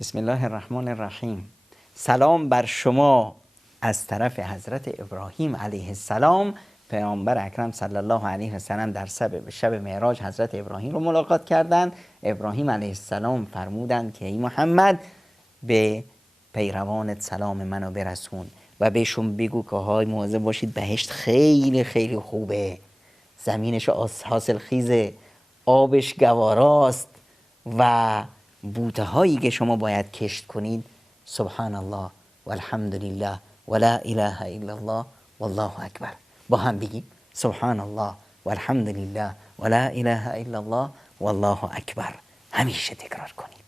بسم الله الرحمن الرحیم. سلام بر شما از طرف حضرت ابراهیم علیه السلام. پیامبر اکرم صلی الله علیه و سلم در شب معراج حضرت ابراهیم رو ملاقات کردند. ابراهیم علیه السلام فرمودند که ای محمد به پیروانت سلام منو برسون و بهشون بگو که های مواظب باشید، بهشت خیلی خیلی خوبه، زمینش حاصل خیزه، آبش گواراست و بوته هایی که شما باید کشت کنید سبحان الله والحمدلله ولا اله الا الله والله اکبر. با هم بگیم سبحان الله والحمدلله ولا اله الا الله والله اکبر. همیشه تکرار کنید.